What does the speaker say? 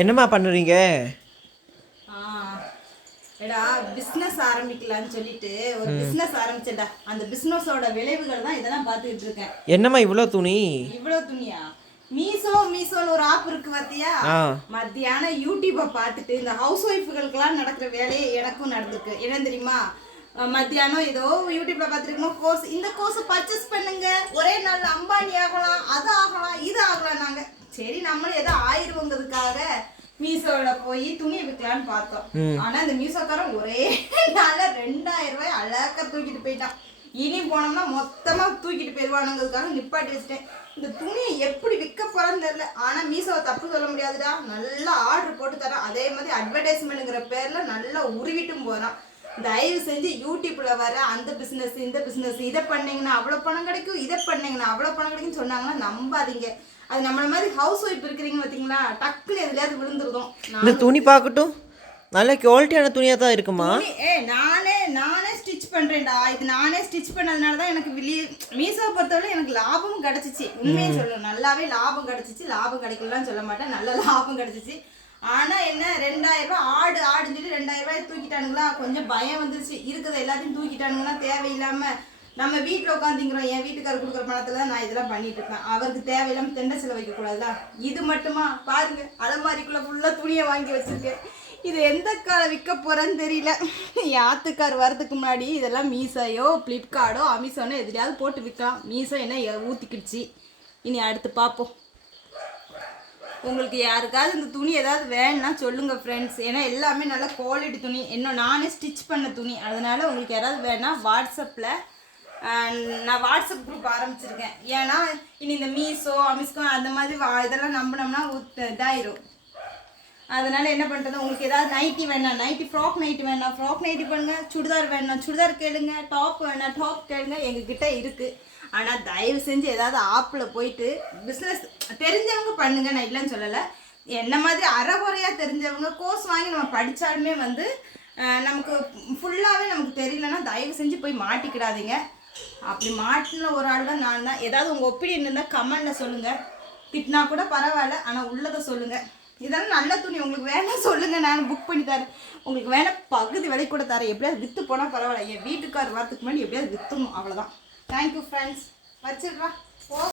என்னம்மா பண்ணுறீங்க? எடா பிஸ்னஸ் ஆரம்பிக்கலான்னு சொல்லிட்டு ஒரு பிஸ்னஸ் ஆரம்பிச்சேன்டா. அந்த பிஸ்னஸோட விளைவுகள் தான் இதெல்லாம் பார்த்துக்கிட்டு இருக்கேன். என்னம்மா இவ்வளோ துணி? இவ்வளோ துணியா? மீசோன்னு ஒரு ஆப் இருக்கு பார்த்தியா? மத்தியானம் யூடியூப்பை பார்த்துட்டு இந்த ஹவுஸ் ஒய்ஃபுகளுக்கெல்லாம் நடக்கிற வேலையை எனக்கும் நடந்திருக்கு. என்ன தெரியுமா? மத்தியானம் ஏதோ யூடியூப்ல பார்த்துருக்கோம் கோர்ஸ், இந்த கோர்ஸை பர்ச்சேஸ் பண்ணுங்க, ஒரே நாள் அம்பானி ஆகலாம், அது ஆகலாம், இது ஆகலாம். நாங்கள் சரி நம்மளும் ஏதோ ஆயிடுவோங்கிறதுக்காக மீசோல போய் துணி விற்கலான்னு பார்த்தோம். ஆனா இந்த மீசோக்காரன் ஒரே நாள 2000 ரூபாய் அழகா தூக்கிட்டு போயிட்டான். இனி போனோம்னா மொத்தமா தூக்கிட்டு போயிடுவானுங்கிறதுக்காக நிப்பாட்டி வச்சுட்டேன். இந்த துணியை எப்படி விற்க போறான்னு தெரியல. ஆனா மீசோவை தப்பு சொல்ல முடியாதுடா, நல்லா ஆர்டர் போட்டு தரான். அதே மாதிரி அட்வர்டைஸ்மெண்ட்ங்கிற பேர்ல நல்லா உருவிட்டும் போறான். தயவு செஞ்சு யூடியூப்ல வர அந்த பிசினஸ் இந்த பிசினஸ், இதை பண்ணீங்கன்னா அவ்வளவு பணம் கிடைக்கும், இதை பண்ணீங்கன்னா அவ்வளவு பணம் கிடைக்கும்னு சொன்னாங்கன்னா நம்பாதீங்க. அது நம்மள மாதிரி ஹவுஸ் ஒய்ஃப் இருக்கிறீங்க பார்த்தீங்களா, டக்குன்னு எதுலையாவது விழுந்துருதோம். இந்த துணி பார்க்கட்டும், நல்ல குவாலிட்டியான துணியாக தான் இருக்குமா? நானே ஸ்டிச் பண்ணுறேன்டா. இது நானே ஸ்டிச் பண்ணதுனால தான் எனக்கு மீசோ பொறுத்தவரை எனக்கு லாபமும் கிடச்சிச்சு. உண்மையை சொல்லணும், நல்லாவே லாபம் கிடச்சிச்சு. லாபம் கிடைக்கலான்னு சொல்ல மாட்டேன், நல்ல லாபம் கிடச்சிச்சு. ஆனால் என்ன 2000 ரூபாய் ஆடுன்னு சொல்லி 2000 ரூபாய் தூக்கிட்டானுங்களா, கொஞ்சம் பயம் வந்துருச்சு. இருக்கிறத எல்லாத்தையும் தூக்கிட்டானுங்கன்னா தேவையில்லாமல் நம்ம வீட்டில் உட்காந்துங்கிறோம். என் வீட்டுக்காரர் கொடுக்குற பணத்தில் தான் நான் இதெல்லாம் பண்ணிட்டு இருப்பேன். அவருக்கு தேவையில்லாமல் தெண்டை செலவு வைக்கக்கூடாதுல. இது மட்டுமா பாருங்க, அலமாரிக்குள்ளே ஃபுல்லாக துணியை வாங்கி வச்சுருக்கேன். இது எந்த காலம் விற்க போகிறேன்னு தெரியல. என் ஆத்துக்கார் வரதுக்கு முன்னாடி இதெல்லாம் மீசோயோ ஃப்ளிப்கார்ட்டோ அமேசானோ எதுலையாவது போட்டு விற்கலாம். மீசோ என்ன ஊற்றிக்கிடுச்சு. இனி அடுத்து பார்ப்போம். உங்களுக்கு யாருக்காவது இந்த துணி ஏதாவது வேணும்னா சொல்லுங்கள் ஃப்ரெண்ட்ஸ். ஏன்னா எல்லாமே நல்ல குவாலிட்டி துணி, இன்னும் நானே ஸ்டிச் பண்ண துணி. அதனால் உங்களுக்கு யாராவது வேணா வாட்ஸ்அப்பில், நான் வாட்ஸ்அப் குரூப் ஆரம்பிச்சிருக்கேன். ஏன்னா இனி இந்த மீசோ அமிஸ்கோ அந்த மாதிரி இதெல்லாம் நம்பினோம்னா இதாயிரும். அதனால் என்ன பண்ணுறது, உங்களுக்கு ஏதாவது நைட்டி வேணா நைட்டி, ஃப்ராக் நைட்டி வேணா ஃப்ராக் நைட்டி பண்ணுங்கள், சுடிதார் வேணா சுடிதார் கேளுங்க, டாப் வேணா டாப் கேளுங்க, எங்ககிட்ட இருக்குது. ஆனால் தயவு செஞ்சு ஏதாவது ஆப்பில் போயிட்டு பிஸ்னஸ் தெரிஞ்சவங்க பண்ணுங்க, நான் இல்லைன்னு சொல்லலை. என்ன மாதிரி அறகுறையாக தெரிஞ்சவங்க கோர்ஸ் வாங்கி நம்ம படித்தாலுமே வந்து நமக்கு ஃபுல்லாகவே நமக்கு தெரியலன்னா தயவு செஞ்சு போய் மாட்டிக்கிடாதீங்க. அப்படி மாட்டின ஒரு ஆள் தான் நான் தான். ஏதாவது உங்கள் ஒப்பீனியன் இருந்தால் கமெண்டில் சொல்லுங்கள். திட்டினா கூட பரவாயில்ல, ஆனால் உள்ளதை சொல்லுங்கள். இதெல்லாம் நல்ல துணி, உங்களுக்கு வேணால் சொல்லுங்கள், நான் புக் பண்ணி தரேன். உங்களுக்கு வேணால் பகுதி விலை கூட தரேன். எப்படியாவது விற்று போனால் பரவாயில்ல, என் வீட்டுக்கார் வரத்துக்கு முன்னாடி எப்படியாவது விற்றுணும், அவ்வளோதான். Thank you friends. வச்சிடுறா.